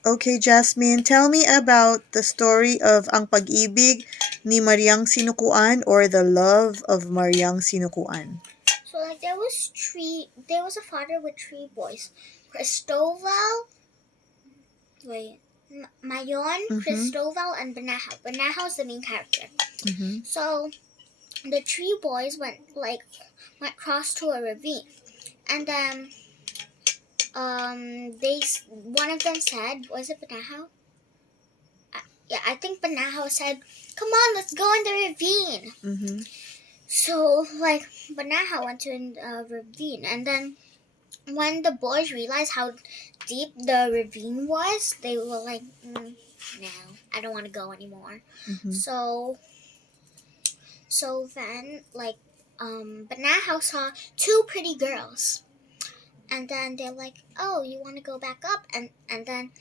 Okay, Jasmine, tell me about the story of ang pag-ibig ni Mariang Sinukuan or the love of Mariang Sinukuan. So like there was a father with three boys. Cristoval, Mayon, Cristoval, and Banahaw. Banahaw is the main character. Mm-hmm. So the three boys went across to a ravine, and then one of them said, was it Banahaw? Yeah, I think Banahaw said, "Come on, let's go in the ravine." Mm-hmm. So like Banahaw went to a ravine, and then when the boys realized how deep the ravine was, they were like, "No, I don't want to go anymore." Mm-hmm. So then Banahaw saw two pretty girls, and then they're like, "Oh, you want to go back up?" And then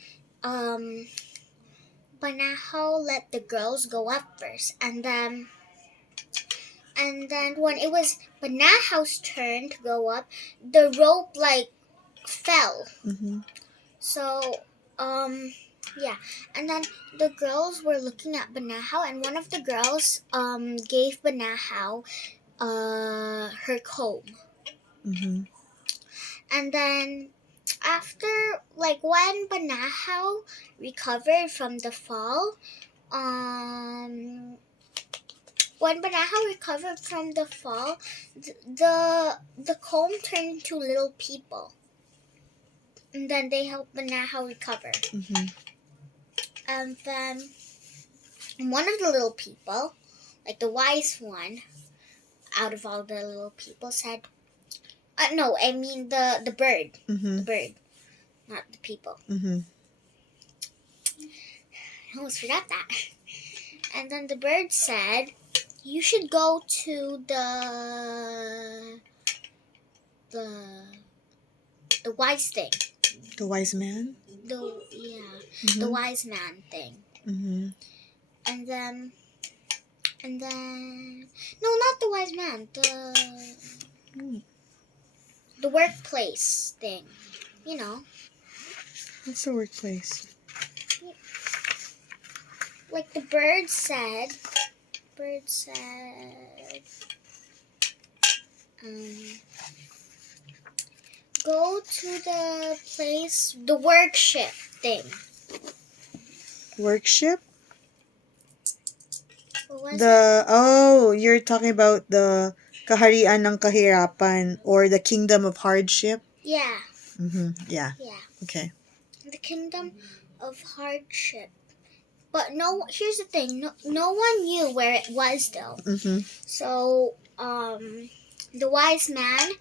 Banahaw let the girls go up first, and then when it was Banahaw's turn to go up, the rope fell. Mm-hmm. So yeah, and then the girls were looking at Banahaw, and one of the girls gave Banahaw her comb. Mm-hmm. And then after when Banahaw recovered from the fall, the comb turned into little people, and then they helped Banahaw recover. Mm-hmm. And then one of the little people, like the wise one, out of all the little people, said, "No, I mean the bird, Mm-hmm. the bird, not the people." Mm-hmm. I almost forgot that. And then the bird said, "You should go to the wise thing." The wise man? The wise man thing. Mm-hmm. And then no, not the wise man. The workplace thing. You know. What's the workplace? Like the bird said, go to the place, the workshop thing. Workship? What was it? You're talking about the kaharian ng kahirapan or the kingdom of hardship? Yeah. Mm-hmm. Yeah. Yeah. Okay. The kingdom of hardship. But here's the thing. No one knew where it was though. Mm-hmm. So the wise man,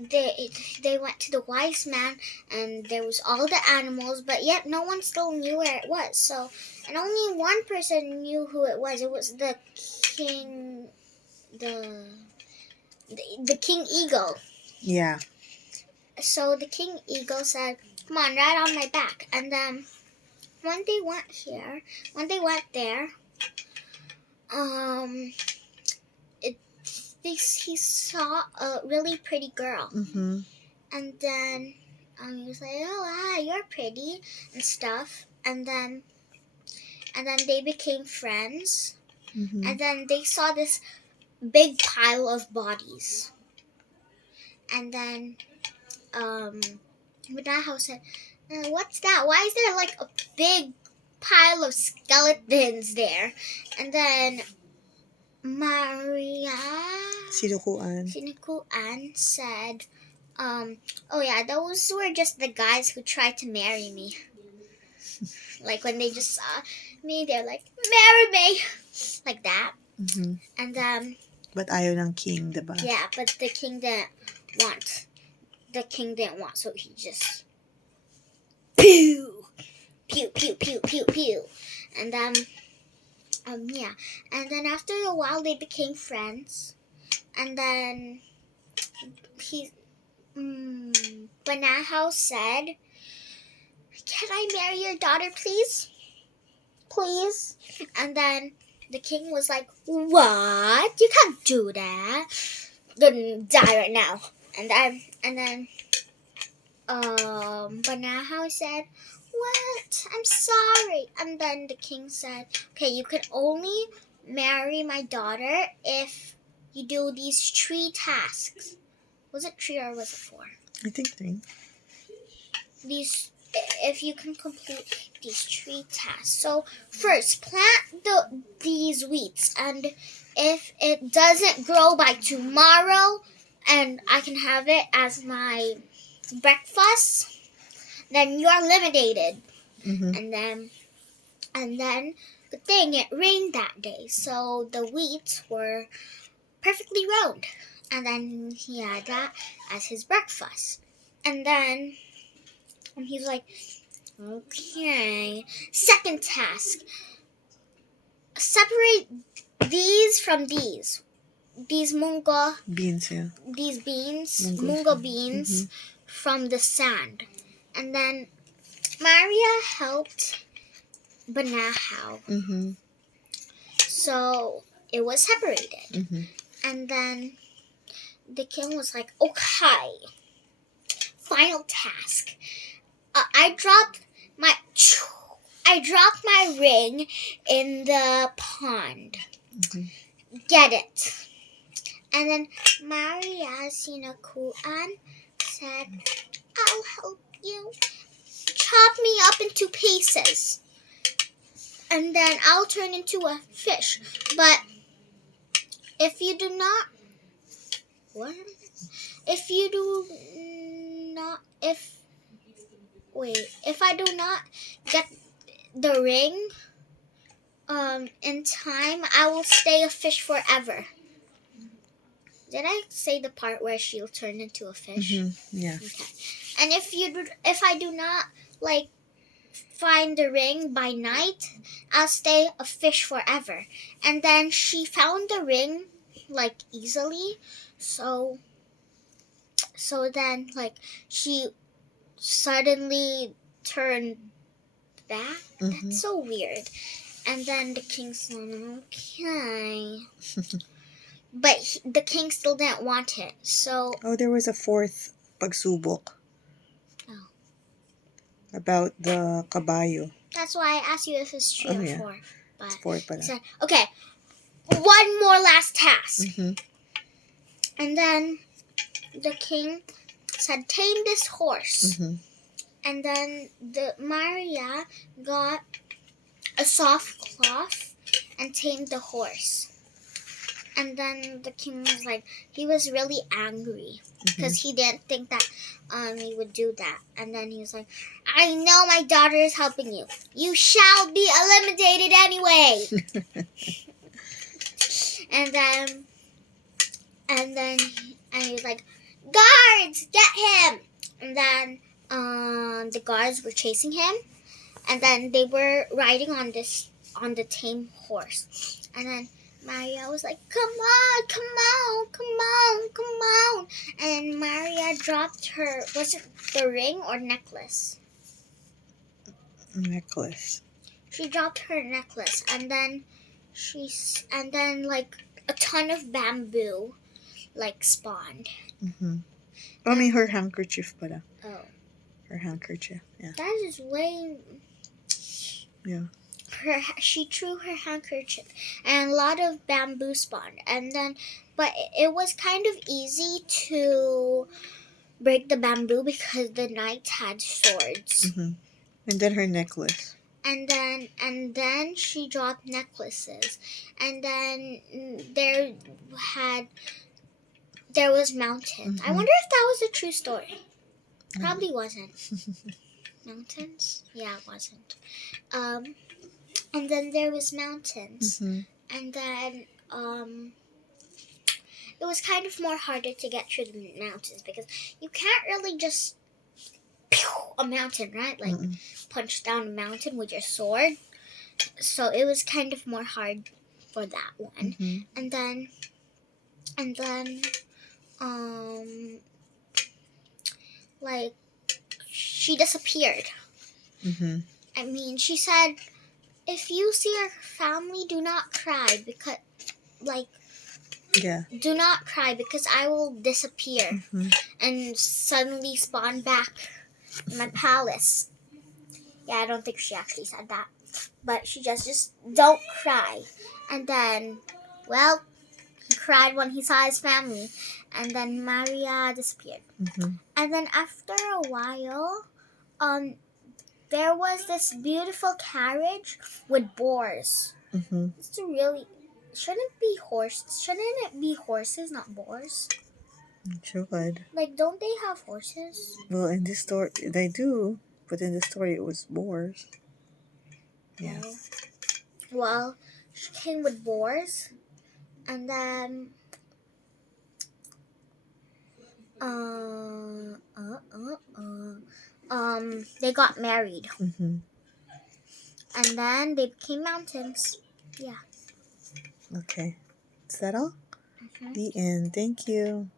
they went to the wise man, and there was all the animals, but yet no one still knew where it was. So, and only one person knew who it was. It was the king, the king eagle. Yeah. So the king eagle said, "Come on, ride on my back." And then when they went there, he saw a really pretty girl. Mm-hmm. And then he was like, "Oh, hi, you're pretty," and stuff. And then they became friends. Mm-hmm. And then they saw this big pile of bodies. And then Madaho said, "What's that? Why is there like a big pile of skeletons there?" And then Sinukuan said, "Oh yeah, those were just the guys who tried to marry me." Like when they just saw me, they're like, "Marry me," like that. Mm-hmm. And But ayaw ng king, diba? yeah, but the king didn't want. So he just pew, pew, pew, pew, pew, pew, and yeah, and then after a while they became friends, and then Banahaw said, "Can I marry your daughter, please? Please?" And then the king was like, "What? You can't do that. You're gonna die right now." And then Banahaw said, "What? I'm sorry." And then the king said, "Okay, you can only marry my daughter if you do these 3 tasks." Was it 3 or was it 4? I think 3. These, if you can complete these 3 tasks. So first, plant these wheats, and if it doesn't grow by tomorrow, and I can have it as my breakfast, then you're eliminated. Mm-hmm. And then good thing it rained that day, so the wheat were perfectly round. And then he had that as his breakfast. And then he was like, "Okay, second task. Separate these from these. These mungo, Beans, yeah. these beans, Mungos. mungo beans from the sand." And then Maria helped Banahaw. Mm-hmm. So it was separated. Mm-hmm. And then the king was like, "Okay, final task. I dropped my ring in the pond. Mm-hmm. Get it." And then Maria Sinukuan said, "I'll help you. Chop me up into pieces, and then I'll turn into a fish. But if you do not, what? If you do not, if I do not get the ring, in time, I will stay a fish forever." Did I say the part where she'll turn into a fish? Mm-hmm. Yeah. Okay. "And if I do not find the ring by night, I'll stay a fish forever." And then she found the ring easily, so then she suddenly turned back. Mm-hmm. That's so weird. And then the king said, "Okay." But the king still didn't want it, so... Oh, there was a 4th pagsubok. Oh. About the kabayo. That's why I asked you if it's 3 or yeah. 4. But It's 4 pala. he said, "Okay, one more last task." Mm-hmm. And then the king said, "Tame this horse." Mm-hmm. And then Maria got a soft cloth and tamed the horse. And then the king was he was really angry because he didn't think that he would do that. And then he was like, "I know my daughter is helping you. You shall be eliminated anyway." and he was like, "Guards, get him!" And then the guards were chasing him. And then they were riding on the tame horse. And then Maria was like, "Come on, come on, come on, come on." And Maria dropped her, was it the ring or necklace? Necklace. She dropped her necklace, and then a ton of bamboo spawned. Mm-hmm. I mean, her handkerchief pala. Oh. Her handkerchief, yeah. That is way... Yeah. She threw her handkerchief, and a lot of bamboo spawned. And then, but it was kind of easy to break the bamboo because the knights had swords. Mm-hmm. And then her necklace. And then she dropped necklaces. And then there was mountains. I wonder if that was a true story. Probably wasn't. Mountains? Yeah, it wasn't. And then there was mountains. And then it was kind of more harder to get through the mountains because you can't really just a mountain, right? Punch down a mountain with your sword. So it was kind of more hard for that one. And then she disappeared. I mean, she said, "If you see your family, do not cry because Yeah. Do not cry because I will disappear Mhm. and suddenly spawn back in my palace. Yeah, I don't think she actually said that. But she just don't cry. And then, well, he cried when he saw his family. And then Maria disappeared. Mhm. And then after a while, there was this beautiful carriage with boars. Mhm. It's a really shouldn't be horse. Shouldn't it be horses, not boars? Should. Like, don't they have horses? Well, in this story, they do, but in this story, it was boars. Yeah. No. Well, she came with boars, and then they got married, Mhm. and then they became mountains. Yeah. Okay. Is that all? Mhm. The end. Thank you.